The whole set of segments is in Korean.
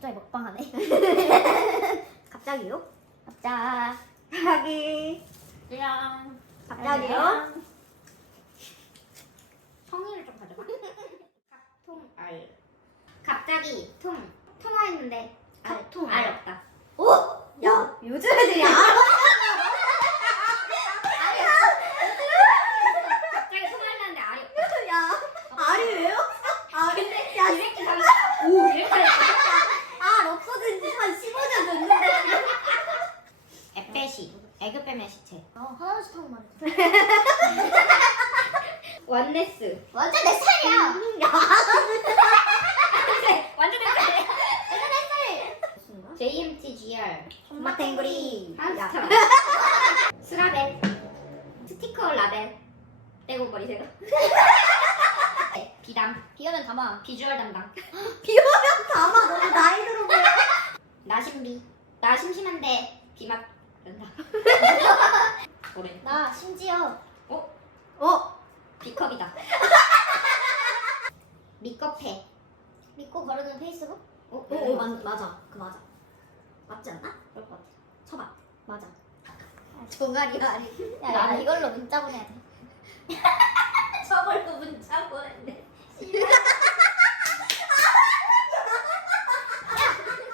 갑자기 먹방하네. 갑자기요? 갑자기. 그냥 갑자기요? 성의를 좀 가져봐. 통 알. 갑자기 통 통화했는데 알, 통알 알. 없다. 오! 야, 요즘 애들이 알아? 갑자기 통화했는데 알이 없다. 야, 알이 왜요? 아, 근데, 야, 이렇게 가면 오 이렇게 알 없어진 지 한 15년 됐는데. 에페시. 에그빼메 시체. 어, 하나씩 타고 말했어. 원네스. 완전 내 스타일이야. 야, 완전 내 거? JMTGR. 손맛 탱구리. 야, ham스터. 스라벨. 스티커 라벨. 빼고 버리세요. 네, 비담. 비어는 담아. 비주얼 담당. 비오면 담아. 너무 나이 들어 보여. 나심비. 나 심심한데 비맛 난다. 오렌. 나 심지어 어? B컵이다. 미컵해. 믿고 거르는 페이스북? 어, 어, 어, 맞, 맞아. 그 맞아. 맞지 않나? 그럴 것 같아. 쳐봐. 맞아. 종아리 아리. 야, 야, 나는- 이걸로 문자 보내야 돼. 저걸로 문자 보냈네.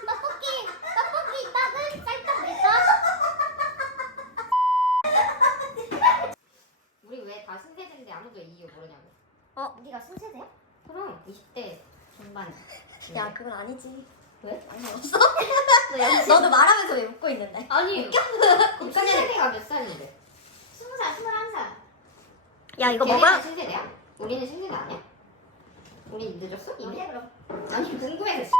떡볶이, 떡볶이 떡은 쌀떡 밀떡. 우리 왜 다 신세대인데 아무도 이유 모르냐고. 어, 네가 신세대야? 그럼 20대 중반. 야, 그건 아니지. 왜? 아니, 없어? 너도 말하면서 왜 웃고 있는데? 아니. 신세대가 몇 살인데? 스무 살, 스물한 살. 야, 이거 먹어야 신세대야? 우리는 신세대 아니야? 우리 늦었어? 이미? 그럼. 아니 궁금해서